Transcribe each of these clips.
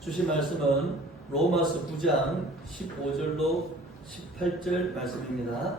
주신 말씀은 로마서 9장 15절로 18절 말씀입니다.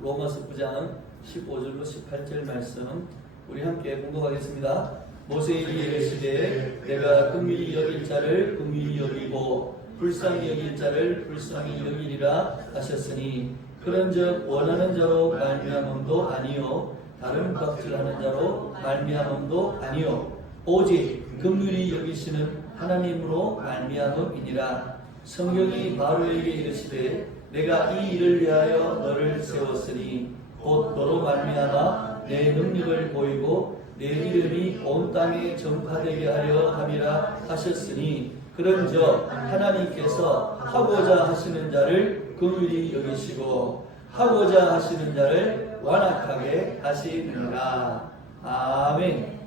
로마서 9장 15절로 18절 말씀 우리 함께 공독하겠습니다. 모세에게 이르시되 내가 긍휼히 여길 자를 긍휼히 여기고 불쌍히 여길 자를 불쌍히 여기리라 하셨으니 그런즉 원하는 자로 말미암음도 아니요 다른 박질하는 자로 말미암음도 아니요 오직 긍휼히 여기시는 하나님으로 말미암음이니라. 성경이 바로에게 이르시되 내가 이 일을 위하여 너를 세웠으니 곧 너로 말미암아 내 능력을 보이고 내 이름이 온 땅에 전파되게 하려 함이라 하셨으니 그런즉 하나님께서 하고자 하시는 자를 긍휼히 여기시고 하고자 하시는 자를 완악하게 하시느니라. 아멘.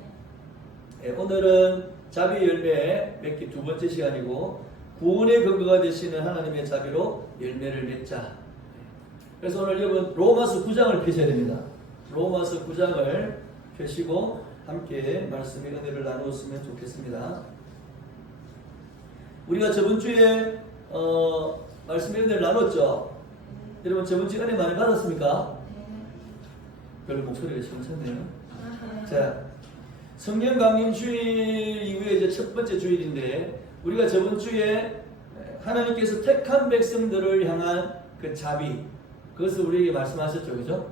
오늘은 자비 열매 맺기 두 번째 시간이고 구원의 근거가 되시는 하나님의 자비로 열매를 맺자. 그래서 오늘 여러분 로마서 9장을 펴셔야 됩니다. 로마서 9장을 펴시고 함께 말씀의 은혜를 나누었으면 좋겠습니다. 우리가 저번 주에 말씀의 은혜를 나눴죠. 여러분 저번 주에 은혜 많이 받았습니까? 별로 목소리가 시원찮네요. 자, 성경 강림 주일 이후에 이제 첫 번째 주일인데 우리가 저번 주에 하나님께서 택한 백성들을 향한 그 자비 그것을 우리에게 말씀하셨죠, 그죠?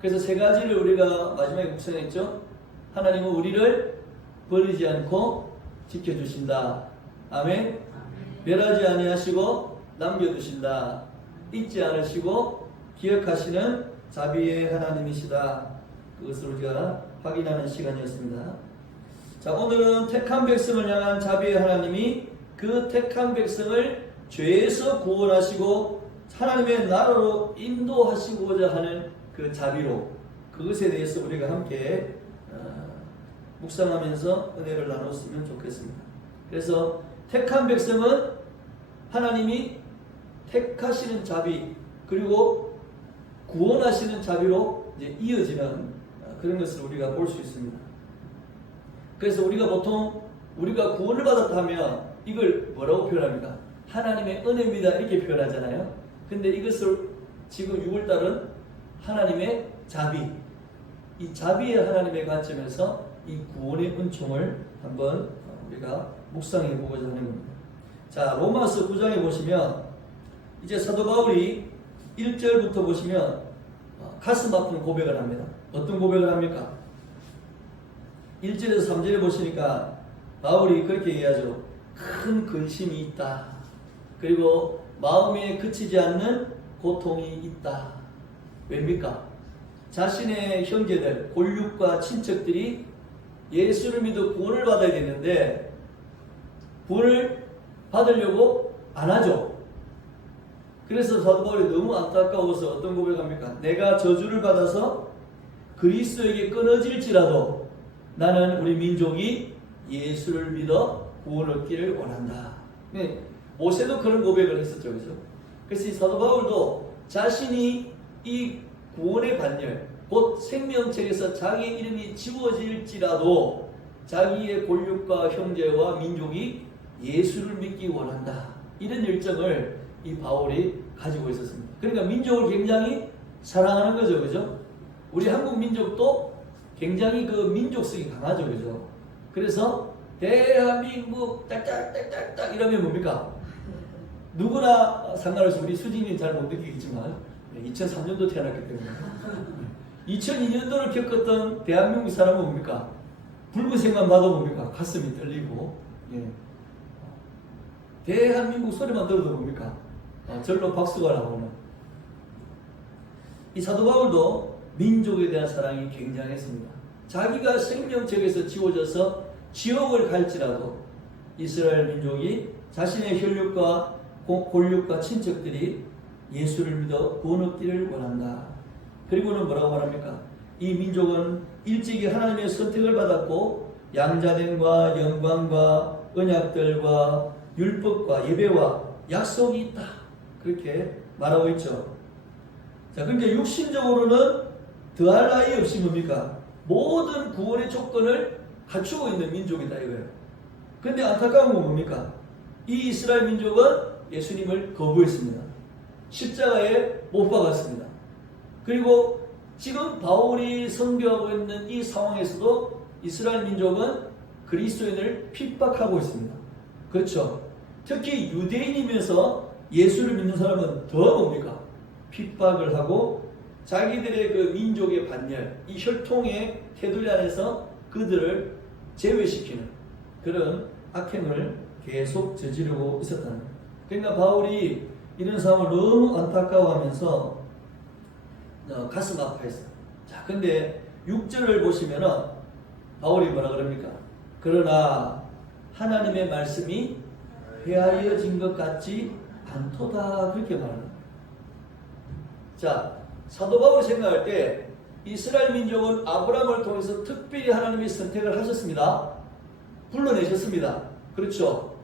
그래서 세 가지를 우리가 마지막에 묵상했죠. 하나님은 우리를 버리지 않고 지켜주신다. 아멘. 멸하지 아니하시고 남겨두신다. 잊지 않으시고 기억하시는 자비의 하나님이시다. 그것을 우리가 확인하는 시간이었습니다. 자, 오늘은 택한 백성을 향한 자비의 하나님이 그 택한 백성을 죄에서 구원하시고 하나님의 나라로 인도하시고자 하는 그 자비로 그것에 대해서 우리가 함께 묵상하면서 은혜를 나눴으면 좋겠습니다. 그래서 택한 백성은 하나님이 택하시는 자비 그리고 구원하시는 자비로 이제 이어지는 그런 것을 우리가 볼 수 있습니다. 그래서 우리가 보통 우리가 구원을 받았다면 이걸 뭐라고 표현합니까? 하나님의 은혜입니다 이렇게 표현하잖아요. 근데 이것을 지금 6월달은 하나님의 자비, 이 자비의 하나님의 관점에서 이 구원의 은총을 한번 우리가 묵상해 보고자 하는 겁니다. 자, 로마서 9장에 보시면 이제 사도 바울이 1절부터 보시면 가슴 아픈 고백을 합니다. 어떤 고백을 합니까? 1절에서 3절에 보시니까 바울이 그렇게 얘기하죠. 큰 근심이 있다. 그리고 마음에 그치지 않는 고통이 있다. 왜입니까? 자신의 형제들, 골육과 친척들이 예수를 믿어 구원을 받아야 되는데 구원을 받으려고 안 하죠. 그래서 사도 바울이 너무 안타까워서 어떤 고백합니까? 내가 저주를 받아서 그리스도에게 끊어질지라도 나는 우리 민족이 예수를 믿어 구원 얻기를 원한다. 네, 모세도 그런 고백을 했었죠. 그죠? 그래서 이 사도 바울도 자신이 이 구원의 반열, 곧 생명책에서 자기 이름이 지워질지라도 자기의 골육과 형제와 민족이 예수를 믿기 원한다. 이런 열정을 이 바울이 가지고 있었습니다. 그러니까 민족을 굉장히 사랑하는 거죠. 그죠? 우리 한국 민족도 굉장히 그 민족성이 강하죠. 그죠? 그래서 대한민국 딱딱딱딱딱 이러면 뭡니까? 누구나 상관없이 우리 수진이는 잘 못 느끼겠지만 2003년도 태어났기 때문에 2002년도를 겪었던 대한민국 사람은 뭡니까? 붉은색만 봐도 뭡니까? 가슴이 떨리고 예. 대한민국 소리만 들어도 뭡니까? 절로 박수가 나오는 이 사도 바울도 민족에 대한 사랑이 굉장했습니다. 자기가 생명책에서 지워져서 지옥을 갈지라도 이스라엘 민족이 자신의 혈육과 골육과 친척들이 예수를 믿어 구원 얻기를 원한다. 그리고는 뭐라고 말합니까? 이 민족은 일찍이 하나님의 선택을 받았고 양자됨과 영광과 언약들과 율법과 예배와 약속이 있다. 그렇게 말하고 있죠. 자, 그러니까 육신적으로는 더할 나위 없이 뭡니까? 모든 구원의 조건을 갖추고 있는 민족이다 이거예요. 그런데 안타까운 건 뭡니까? 이 이스라엘 민족은 예수님을 거부했습니다. 십자가에 못 박았습니다. 그리고 지금 바울이 선교하고 있는 이 상황에서도 이스라엘 민족은 그리스도인을 핍박하고 있습니다. 그렇죠. 특히 유대인이면서 예수를 믿는 사람은 더 뭡니까? 핍박을 하고 자기들의 그 민족의 반열, 이 혈통의 테두리 안에서 그들을 제외시키는 그런 악행을 계속 저지르고 있었다는 거예요. 그러니까 바울이 이런 상황을 너무 안타까워하면서 가슴 아파했어요. 자, 근데 6절을 보시면은 바울이 뭐라 그럽니까? 그러나 하나님의 말씀이 회하여진 것 같지 않도다, 그렇게 말합니다. 자, 사도 바울이 생각할 때 이스라엘 민족은 아브라함을 통해서 특별히 하나님이 선택을 하셨습니다. 불러내셨습니다. 그렇죠?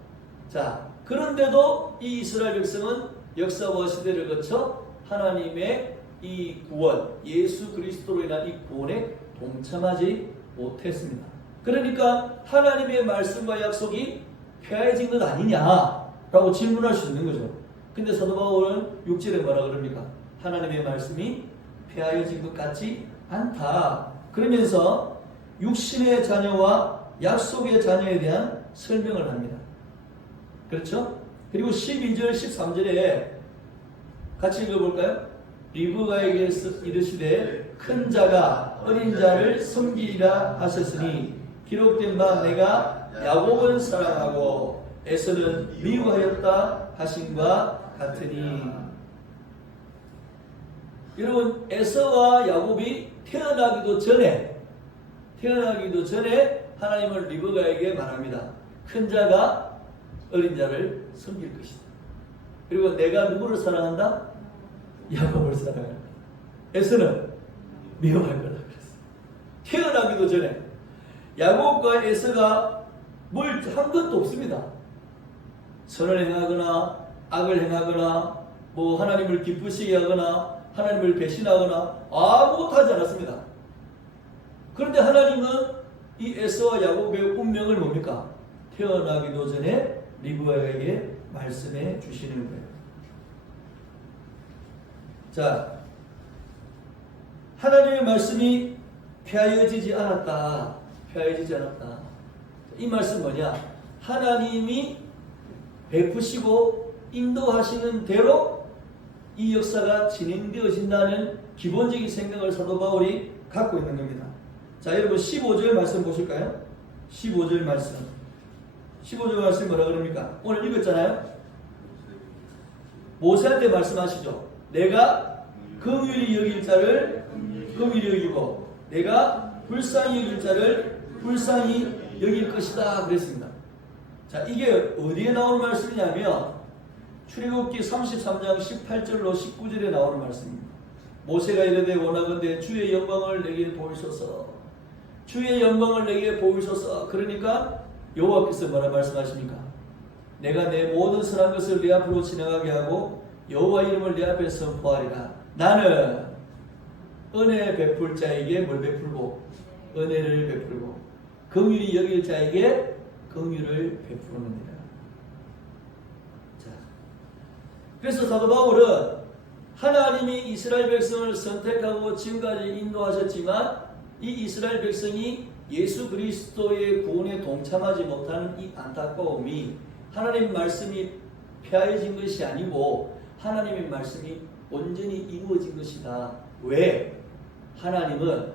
자, 그런데도 이 이스라엘 백성은 역사와 시대를 거쳐 하나님의 이 구원, 예수 그리스도로 인한 이 구원에 동참하지 못했습니다. 그러니까 하나님의 말씀과 약속이 폐해진 것 아니냐라고 질문할 수 있는 거죠. 근데 사도 바울은 6절에 뭐라 그럽니까? 하나님의 말씀이 폐하여진 것 같지 않다. 그러면서 육신의 자녀와 약속의 자녀에 대한 설명을 합니다. 그렇죠? 그리고 12절, 13절에 같이 읽어볼까요? 리브가에게 이르시되 큰 자가 어린 자를 섬기리라 하셨으니 기록된 바 내가 야곱은 사랑하고 에서는 미워하였다 하신과 같으니. 여러분, 에서와 야곱이 태어나기도 전에 하나님은 리브가에게 말합니다. 큰 자가 어린 자를 섬길 것이다. 그리고 내가 누구를 사랑한다? 야곱을 사랑한다. 에서는 미워할 거다 그랬어요. 태어나기도 전에 야곱과 에서가 뭘 한 것도 없습니다. 선을 행하거나 악을 행하거나 뭐 하나님을 기쁘시게 하거나 하나님을 배신하거나 아무것도 하지 않았습니다. 그런데 하나님은 이 에서와 야곱의 운명을 뭡니까? 태어나기도 전에 리브가에게 말씀해 주시는 거예요. 자, 하나님의 말씀이 폐하여지지 않았다. 이 말씀 뭐냐? 하나님이 베푸시고 인도하시는 대로 이 역사가 진행되어진다는 기본적인 생각을 사도 바울이 갖고 있는 겁니다. 자, 여러분 15절 말씀 보실까요? 15절 말씀 뭐라 그럽니까? 오늘 읽었잖아요. 모세한테 말씀하시죠. 내가 긍휼히 여길 자를 긍휼히 여기고 내가 불쌍히 여길 자를 불쌍히 여길 것이다 그랬습니다. 자, 이게 어디에 나오는 말씀이냐면 출애굽기 33장 18절로 19절에 나오는 말씀입니다. 모세가 이르되 원하건대 주의 영광을 내게 보이소서. 주의 영광을 내게 보이소서. 그러니까 여호와께서 뭐라 말씀하십니까? 내가 내 모든 선한 것을 내 앞으로 지나가게 하고 여호와 이름을 내 앞에 선포하리라. 나는 은혜 베풀 자에게 뭘 베풀고 은혜를 베풀고 긍휼히 여길 자에게 긍휼을 베푸느니라. 자, 그래서 사도 바울은 하나님이 이스라엘 백성을 선택하고 지금까지 인도하셨지만 이 이스라엘 백성이 예수 그리스도의 구원에 동참하지 못하는 이 안타까움이 하나님 말씀이 폐하여진 것이 아니고 하나님의 말씀이 온전히 이루어진 것이다. 왜? 하나님은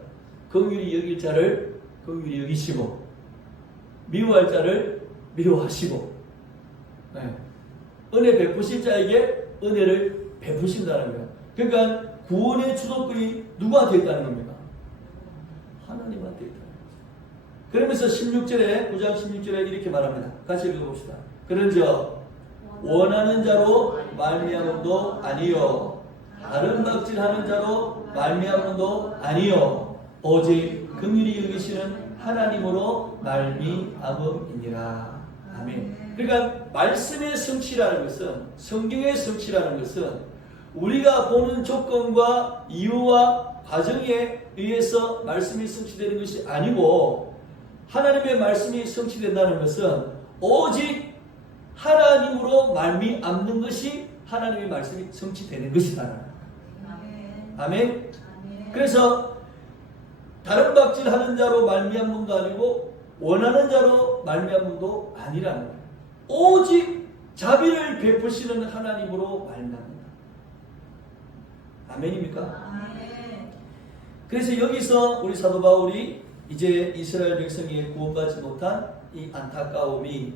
긍휼히 여길 자를 긍휼히 여기시고 미워할 자를 미워하시고 은혜 베푸실 자에게 은혜를 베푸신다는 거예요. 그러니까 구원의 주도권이 누구한테 있다는 겁니까? 하나님한테 있다는 거죠. 그러면서 16절에 9장 16절에 이렇게 말합니다. 같이 읽어봅시다. 그런즉 원하는 자로 말미암음도 아니요 다른 박질하는 자로 말미암음도 아니요 오직 긍휼히 여기시는 하나님으로 말미암음이니라. 아멘. 그러니까 말씀의 성취라는 것은 성경의 성취라는 것은 우리가 보는 조건과 이유와 과정에 의해서 말씀이 성취되는 것이 아니고 하나님의 말씀이 성취된다는 것은 오직 하나님으로 말미암는 것이 하나님의 말씀이 성취되는 것이다. 아멘. 아멘. 그래서 다른 박질하는 자로 말미암음도 아니고 원하는 자로 말미암음도 아니라는 거예요. 오직 자비를 베푸시는 하나님으로 말미암는다. 아멘입니까? 아멘. 그래서 여기서 우리 사도 바울이 이제 이스라엘 백성이 구원받지 못한 이 안타까움이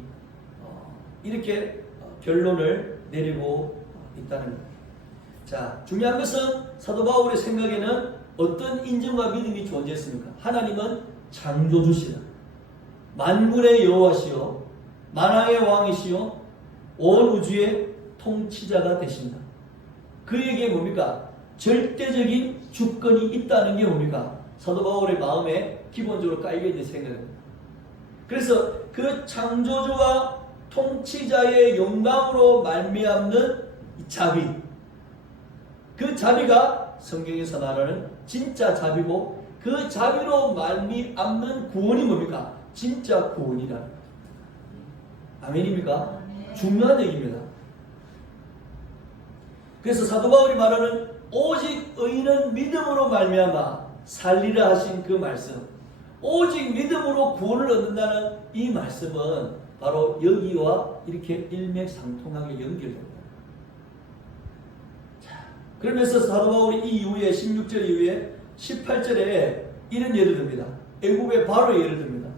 이렇게 결론을 내리고 있다는 거예요. 자, 중요한 것은 사도 바울의 생각에는 어떤 인정과 믿음이 존재했습니까? 하나님은 창조주시다. 만군의 여호와시요 만왕의 왕이시요 온 우주의 통치자가 되신다. 그에게 뭡니까? 절대적인 주권이 있다는 게 뭡니까? 사도 바울의 마음에 기본적으로 깔려있는 생각입니다. 그래서 그 창조주와 통치자의 영광으로 말미암는 자비, 그 자비가 성경에서 말하는 진짜 자비고, 그 자비로 말미암는 구원이 뭡니까? 진짜 구원이라는 거예요. 아멘입니까? 아멘. 중요한 얘기입니다. 그래서 사도 바울이 말하는 오직 의인은 믿음으로 말미암아 살리라 하신 그 말씀, 오직 믿음으로 구원을 얻는다는 이 말씀은 바로 여기와 이렇게 일맥상통하게 연결됩니다. 자, 그러면서 사도 바울이 이 이후에 16절 이후에 18절에 이런 예를 듭니다. 애굽의 바로의 예를 듭니다.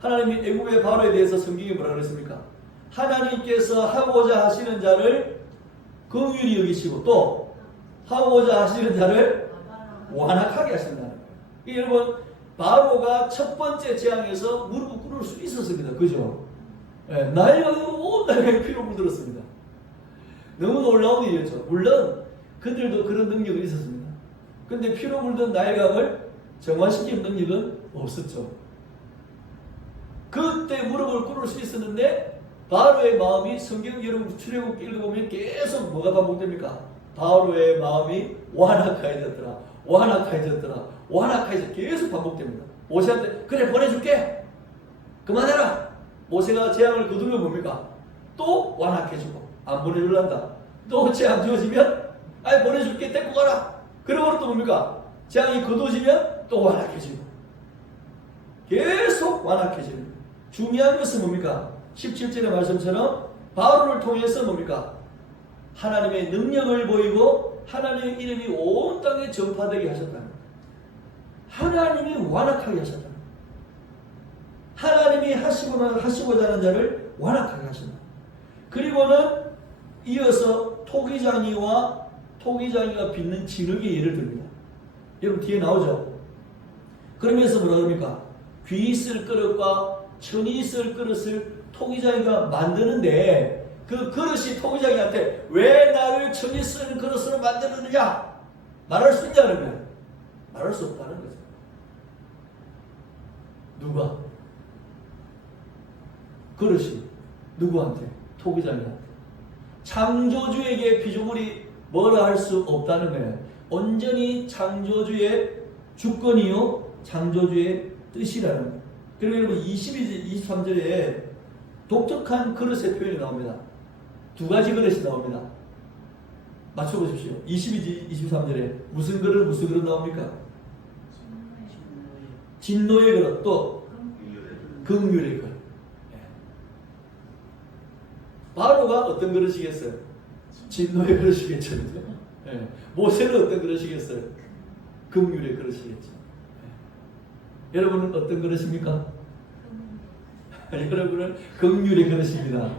하나님이 애굽의 바로에 대해서 성경이 뭐라 그랬습니까? 하나님께서 하고자 하시는 자를 긍휼히 여기시고 또 하고자 하시는 자를 완악하게 하신다는 거예요. 여러분, 바로가 첫 번째 재앙에서 무릎을 꿇을 수 있었습니다. 그죠? 예, 나일강이 온 나일강이 피로 물들었습니다. 너무 놀라운 일이었죠. 물론 그들도 그런 능력이 있었습니다. 근데 피로 물든 나일강을 정화시키는 능력은 없었죠. 그때 무릎을 꿇을 수 있었는데 바로의 마음이, 성경 여러분 출애굽기 읽어보면 계속 뭐가 반복됩니까? 바로의 마음이 완악해졌더라, 완악해졌더라, 완악해졌더라, 계속 반복됩니다. 모세한테 그래 보내줄게, 그만해라. 모세가 재앙을 거두면 뭡니까? 또 완악해지고, 안 보내줄란다. 또 재앙 주어지면 아이 보내줄게, 데리고 가라. 그러고 또 뭡니까? 재앙이 거두어지면 또 완악해지고, 계속 완악해지는 거예요. 중요한 것은 뭡니까? 17절의 말씀처럼 바울을 통해서 뭡니까? 하나님의 능력을 보이고 하나님의 이름이 온 땅에 전파되게 하셨다는 거예요. 하나님이 완악하게 하셨다는 거예요. 하나님이 하시고자 하는 자를 완악하게 하신다. 그리고는 이어서 토기장이와 토기장이가 빚는 진흙의 예를 듭니다. 여러분 뒤에 나오죠? 그러면서 뭐라 그럽니까? 귀 있을 그릇과 천이 있을 그릇을 토기장이가 만드는데 그 그릇이 토기장이한테 왜 나를 천이 쓰는 그릇으로 만드느냐? 말할 수 있냐 그러면? 말할 수 없다는 거죠. 누가? 그릇이 누구한테? 토기장이한테. 창조주에게 피조물이 뭐라 할 수 없다는 거예요. 온전히 창조주의 주권이요 창조주의 뜻이라는 거예요. 그리고 여러분 22, 23절에 독특한 그릇의 표현이 나옵니다. 두 가지 그릇이 나옵니다. 맞춰보십시오. 22, 23절에 무슨 그릇 나옵니까? 진노의 그릇, 또 긍휼의 그릇. 바로가 어떤 그릇이겠어요? 진노의 그릇이겠죠. 네. 모세는 어떤 그릇이겠어요? 긍휼의 그릇이겠죠. 네. 여러분은 어떤 그릇입니까? 여러분은 긍휼의 그릇입니다.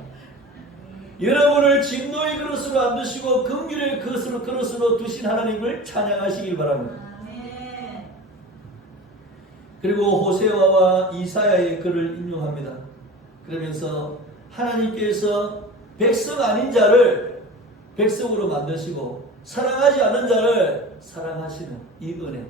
여러분을 진노의 그릇으로 안 두시고 긍휼의 그릇으로 두신 하나님을 찬양하시길 바랍니다. 그리고 호세아와 이사야의 글을 인용합니다. 그러면서 하나님께서 백성 아닌 자를 백성으로 만드시고 사랑하지 않은 자를 사랑하시는 이 은혜.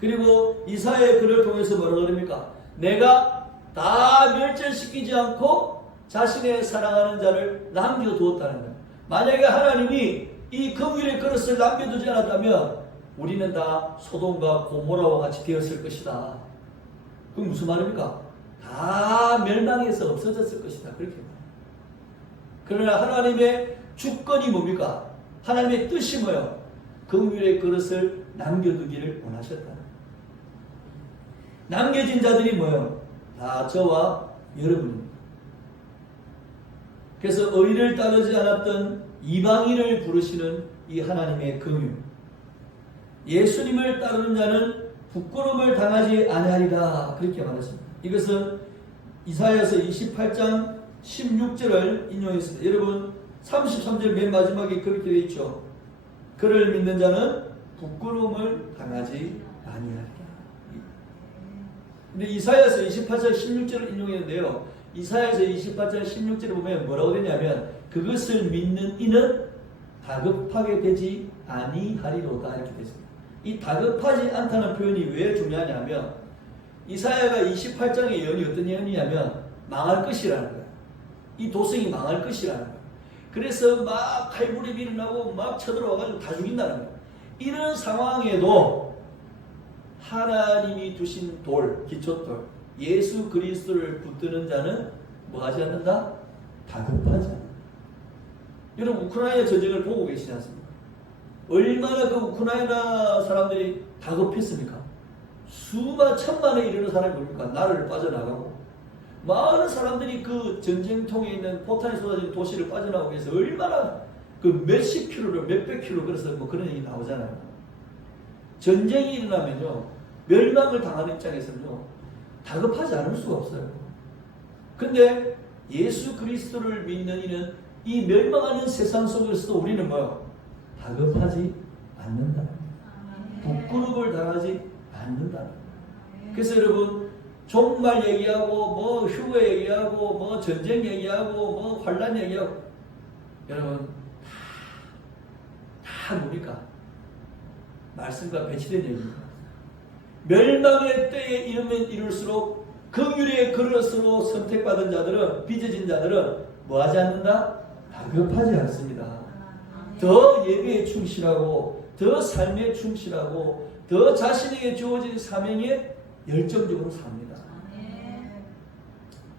그리고 이사야의 글을 통해서 뭐라고 그럽니까? 내가 다 멸절시키지 않고 자신의 사랑하는 자를 남겨두었다는 거예요. 만약에 하나님이 이 긍휼의 그릇을 남겨두지 않았다면 우리는 다 소돔과 고모라와 같이 되었을 것이다. 그건 무슨 말입니까? 다 멸망해서 없어졌을 것이다. 그렇게 말해요. 그러나 하나님의 주권이 뭡니까? 하나님의 뜻이 뭐예요? 긍휼의 그릇을 남겨두기를 원하셨다. 남겨진 자들이 뭐예요? 다 저와 여러분입니다. 그래서 의를 따르지 않았던 이방인을 부르시는 이 하나님의 긍휼. 예수님을 따르는 자는 부끄러움을 당하지 아니하리라 그렇게 말했습니다. 이것은 이사야서 28장 16절을 인용했습니다. 여러분 33절 맨 마지막에 그렇게 되어 있죠. 그를 믿는 자는 부끄러움을 당하지 아니하리라. 근데 이사야서 28장 16절을 인용했는데요. 이사야서 28장 16절을 보면 뭐라고 되냐면 그것을 믿는 이는 다급하게 되지 아니하리로다 이렇게 됐습니다. 이 다급하지 않다는 표현이 왜 중요하냐면 이사야가 28장의 예언이 어떤 예언이냐면 망할 것이라는 거예요. 이 도성이 망할 것이라는 거예요. 그래서 막 칼부림이 일어나고 막 쳐들어와가지고 다 죽인다는 거예요. 이런 상황에도 하나님이 두신 돌, 기초돌, 예수 그리스도를 붙드는 자는 뭐하지 않는다? 다급하지 않는다. 여러분 우크라이나 전쟁을 보고 계시지 않습니까? 얼마나 그 우크라이나 사람들이 다급했습니까? 수만 천만에 이르는 사람이 뭡니까? 나라를 빠져나가고 많은 사람들이 그 전쟁통에 있는 포탄이 쏟아진 도시를 빠져나오기 위해서 얼마나 그 몇십 킬로를 몇백 킬로 그래서 뭐 그런 얘기 나오잖아요. 전쟁이 일어나면요 멸망을 당하는 입장에서는요 다급하지 않을 수가 없어요. 근데 예수 그리스도를 믿는 이는 이 멸망하는 세상 속에서도 우리는 뭐요? 다급하지 않는다. 부끄러움을 당하지 않는다. 그래서 여러분 종말 얘기하고 뭐 휴거 얘기하고 뭐 전쟁 얘기하고 뭐 환란 얘기하고 여러분 다 뭡니까? 말씀과 배치된 얘기입니다. 멸망의 때에 이르면 이룰수록 긍휼의 그릇으로 선택받은 자들은 빚어진 자들은 뭐하지 않는다? 다급하지 않습니다. 더 예배에 충실하고 더 삶에 충실하고 더 자신에게 주어진 사명에 열정적으로 삽니다.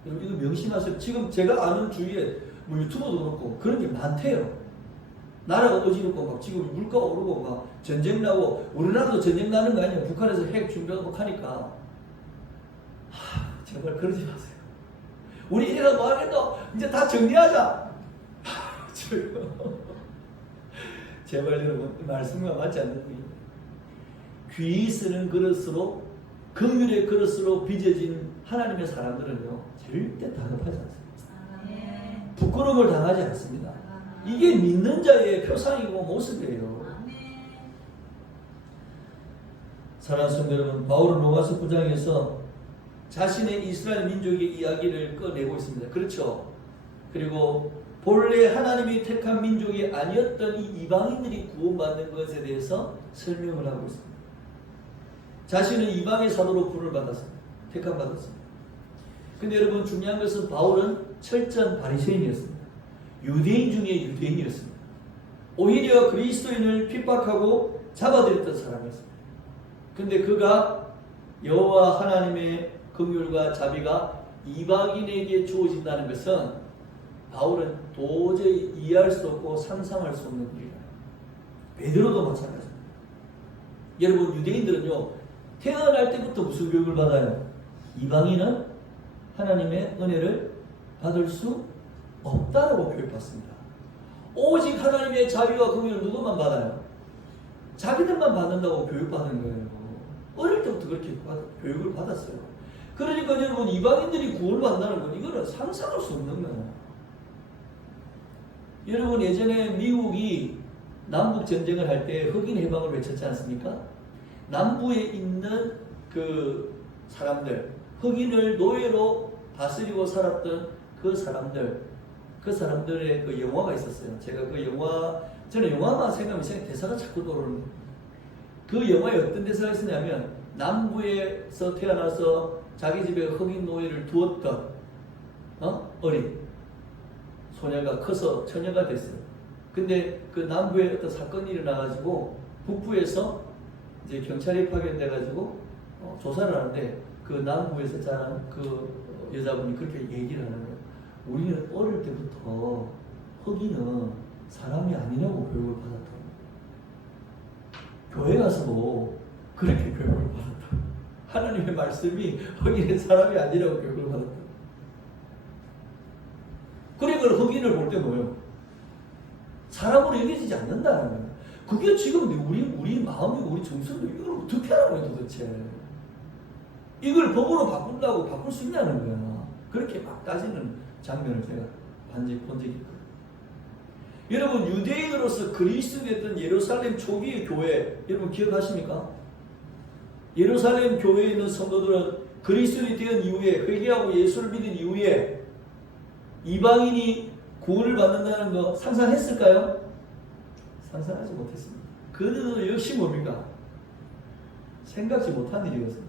여러분 이거 명심하세요. 지금 제가 아는 주위에 뭐 유튜버도 그렇고 그런 게 많대요. 나라가 어지럽고 막 지금 물가가 오르고 막 전쟁 나고 우리나라도 전쟁 나는 거 아니에요. 북한에서 핵 준비하고 하니까 제발 그러지 마세요. 우리 이래가 뭐 하겠다. 이제 다 정리하자. 제발 여러분 말씀과 맞지 않는 분입니다. 귀 쓰는 그릇으로 긍휼의 그릇으로 빚어진 하나님의 사람들은요 절대 다급하지 않습니다. 부끄러움을 당하지 않습니다. 이게 믿는 자의 표상이고 모습이에요. 사랑하는 성도 여러분, 바울은 로마서 9장에서 자신의 이스라엘 민족의 이야기를 꺼내고 있습니다. 그렇죠? 그리고 본래 하나님이 택한 민족이 아니었던 이 이방인들이 구원받는 것에 대해서 설명을 하고 있습니다. 자신은 이방의 사도로 부름을 받았습니다. 택함 받았습니다. 근데 여러분 중요한 것은 바울은 철저한 바리새인이었습니다. 유대인 중에 유대인이었습니다. 오히려 그리스도인을 핍박하고 잡아들였던 사람이었습니다. 근데 그가 여호와 하나님의 긍휼과 자비가 이방인에게 주어진다는 것은 바울은 도저히 이해할 수 없고 상상할 수 없는 일이다. 베드로도 마찬가지입니다. 여러분 유대인들은요 태어날 때부터 무슨 교육을 받아요? 이방인은 하나님의 은혜를 받을 수 없다라고 교육받습니다. 오직 하나님의 자비와 긍휼을 누구만 받아요? 자기들만 받는다고 교육받은 거예요. 어릴 때부터 그렇게 교육을 받았어요. 그러니까 여러분 이방인들이 구원을 받는다는 건 이거는 상상할 수 없는 거예요. 여러분 예전에 미국이 남북 전쟁을 할 때 흑인 해방을 외쳤지 않습니까? 남부에 있는 그 사람들, 흑인을 노예로 다스리고 살았던 그 사람들의 그 영화가 있었어요. 제가 그 영화, 저는 영화만 생각하면 대사가 자꾸 떠오르는 그 영화에 어떤 대사가 있었냐면 남부에서 태어나서 자기 집에 흑인 노예를 두었던 어린 소녀가 커서 처녀가 됐어요. 근데 그 남부에 어떤 사건이 일어나가지고 북부에서 이제 경찰이 파견돼가지고 조사를 하는데 그 남부에서 자란 그 여자분이 그렇게 얘기를 하는 거예요. 우리는 어릴 때부터 흑인은 사람이 아니라고 교육을 받았다. 교회 가서도 그렇게 교육을 받았다. 하나님의 말씀이 흑인은 사람이 아니라고 교육을 받았다. 그러니까 흑인을 볼 때 뭐예요? 사람으로 여겨지지 않는다는 거예요. 그게 지금 우리 마음이 우리 정서를 이걸 어떻게 하라고 해 도대체. 이걸 법으로 바꾼다고 바꿀 수 있냐는 거야. 그렇게 막 따지는 장면을 제가 본 적이 있거든요. 여러분 유대인으로서 그리스도였던 예루살렘 초기의 교회 여러분 기억하십니까? 예루살렘 교회에 있는 성도들은 그리스도인이 된 이후에 회개하고 예수를 믿은 이후에 이방인이 구원을 받는다는 거 상상했을까요? 상상하지 못했습니다. 그들은 역시 뭡니까? 생각지 못한 일이었습니다.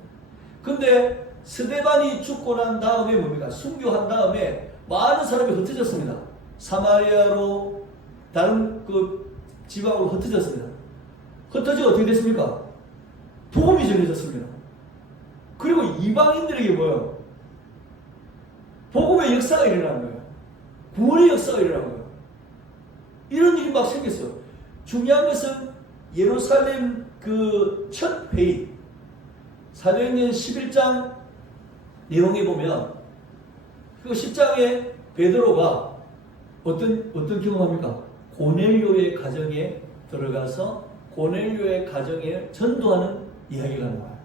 근데 스데반이 죽고 난 다음에 뭡니까? 순교한 다음에 많은 사람이 흩어졌습니다. 사마리아로 다른 그 지방으로 흩어졌습니다. 흩어져 어떻게 됐습니까? 복음이 전해졌습니다. 그리고 이방인들에게 뭐예요? 복음의 역사가 일어나는 거예요. 구원의 역사가 일어나는 거예요. 이런 일이 막 생겼어요. 중요한 것은 예루살렘 그 첫 회의 사도행전 11장 내용에 보면 그 10장에 베드로가 어떤 경험합니까? 고넬료의 가정에 들어가서 고넬료의 가정에 전도하는 이야기가 나와요.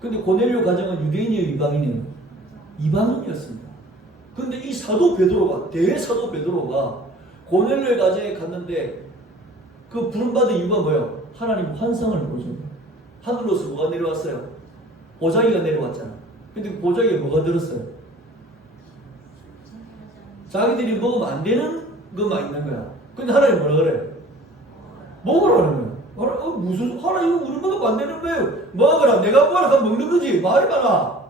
근데 고넬료 가정은 유대인이에요, 이방인이에요? 이방인이었습니다. 근데 이 사도 베드로가, 대사도 베드로가 고넬료의 가정에 갔는데 그 부름받은 이유가 뭐예요? 하나님 환상을 보여줍니다. 하늘로서 뭐가 내려왔어요? 보자기가 내려왔잖아. 근데 그 보자기에 뭐가 들었어요? 자기들이 먹으면 안 되는 것만 있는 거야. 근데 하나님 뭐라 그래? 먹으라는 거야. 무슨, 하나님 이거 우리 먹으면 안 되는 거예요. 먹으라. 내가 뭐라 하면 먹는 거지. 말이 많아.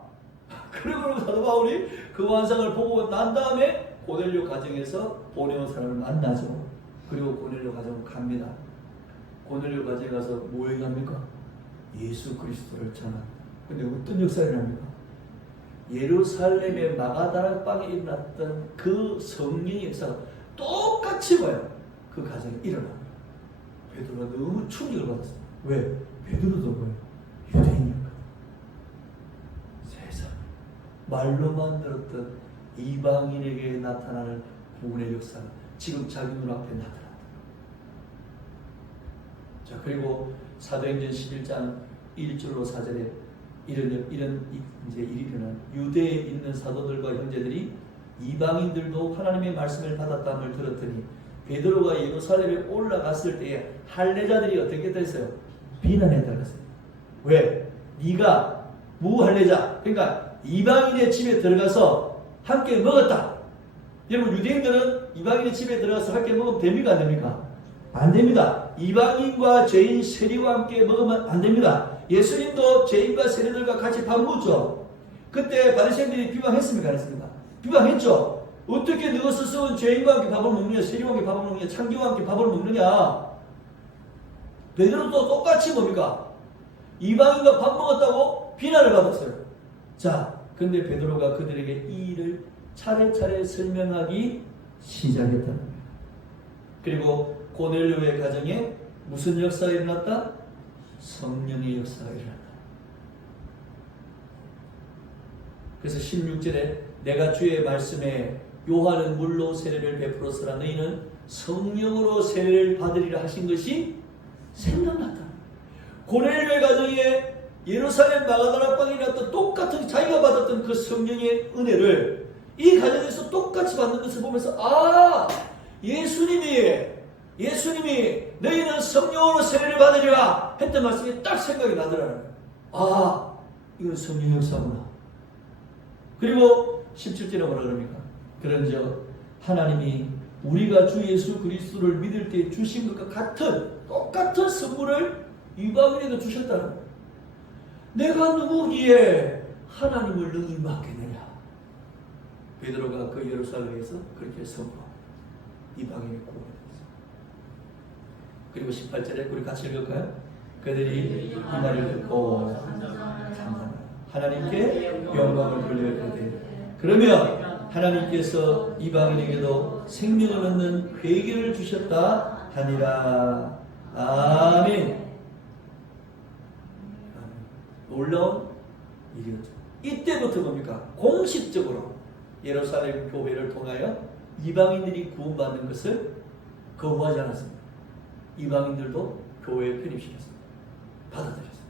그리고 사도 바울이 그 환상을 보고 난 다음에 고넬료 가정에서 보내온 사람을 만나죠. 그리고 고넬료 가정으로 갑니다. 고넬료 가정에 가서 뭐 얘기합니까? 예수 그리스도를 전한. 근데 어떤 역사를 합니까? 예루살렘의 마가다락방에 일어났던 그 성령의 역사가 똑같이 뭐예요? 그 가정에 일어납니다. 베드로가 너무 충격을 받았어요. 왜? 베드로도 뭐예요? 유대인이었거든. 세상 말로만 들었던 이방인에게 나타나는 구원의 역사가 지금 자기 눈앞에 나타났다. 자, 그리고 사도행전 11장 1절로 4절에 이런 이제 일이 일어난 유대에 있는 사도들과 형제들이 이방인들도 하나님의 말씀을 받았다함을 들었더니 베드로가 예루살렘에 올라갔을 때에 할례자들이 어떻게 됐어요? 비난에 들어갔어요. 왜? 네가 무할례자, 그러니까 이방인의 집에 들어가서 함께 먹었다. 여러분 유대인들은 이방인의 집에 들어가서 함께 먹으면 됩니까? 안 됩니까? 안 됩니다. 이방인과 죄인 세리와 함께 먹으면 안 됩니다. 예수님도 죄인과 세리들과 같이 밥 먹었죠. 그때 바리새인들이 비방했습니까? 안 했습니까? 비방했죠. 어떻게 너희 스스로는 죄인과 함께 밥을 먹느냐, 세리와 함께 밥을 먹느냐, 창기와 함께 밥을 먹느냐. 베드로도 똑같이 뭡니까? 이방인과 밥 먹었다고 비난을 받았어요. 자, 근데 베드로가 그들에게 이 일을 차례차례 설명하기 시작했다는 거예요. 그리고 고넬료의 가정에 무슨 역사가 일어났다? 성령의 역사가 일어났다. 그래서 16절에 내가 주의 말씀에 요한은 물로 세례를 베풀었으나 너희는 성령으로 세례를 받으리라 하신 것이 생각났다. 고넬료의 가정에 예루살렘 마가다락방에 일어났던 똑같은 자기가 받았던 그 성령의 은혜를 이 가정에서 똑같이 받는 것을 보면서 예수님이 너희는 성령으로 세례를 받으리라 했던 말씀이 딱 생각이 나더라고요. 이건 성령의 역사구나. 그리고 17절에 뭐라 그럽니까? 그런즉 하나님이 우리가 주 예수 그리스도를 믿을 때 주신 것과 같은 똑같은 선물을 이방인에게 주셨다는 거예요. 내가 누구기에 하나님을 능히 맡겠느냐. 베드로가 그 예루살렘에서 그렇게 선포합니다. 이방인의 구원에 그리고 18절에 우리 같이 읽을까요? 그들이 이 말을 듣고 하나님께 영광을 돌려야 돼. 그러면 하나님께서 이방인에게도 생명을 얻는 회개를 주셨다 하니라. 아멘. 놀라운 일이었죠. 이때부터 뭡니까? 공식적으로 예루살렘 교회를 통하여 이방인들이 구원받는 것을 거부하지 않았습니다. 이방인들도 교회에 편입시켰습니다. 받아들였습니다.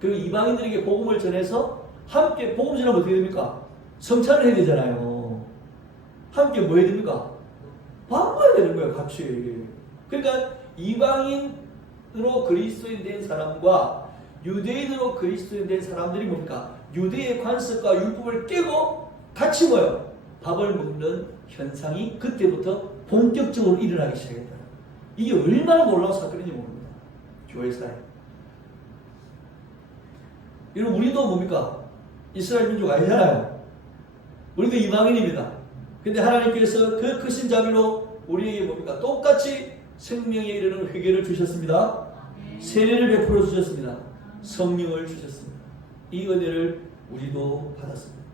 그리고 이방인들에게 복음을 전해서 함께 복음 전하면 어떻게 됩니까? 성찬을 해야 되잖아요. 함께 뭐 해야 됩니까? 밥 먹어야 되는 거예요, 같이. 그러니까 이방인으로 그리스도인 된 사람과 유대인으로 그리스도인 된 사람들이 뭡니까? 유대의 관습과 율법을 깨고 같이 모여 밥을 먹는 현상이 그때부터 본격적으로 일어나기 시작했다. 이게 얼마나 놀라운 사건인지 모릅니다. 교회사에. 여러분, 우리도 뭡니까? 이스라엘 민족 아니잖아요. 우리도 이방인입니다. 근데 하나님께서 그 크신 자비로 우리에게 뭡니까? 똑같이 생명에 이르는 회개를 주셨습니다. 세례를 베풀어 주셨습니다. 성령을 주셨습니다. 이 은혜를 우리도 받았습니다.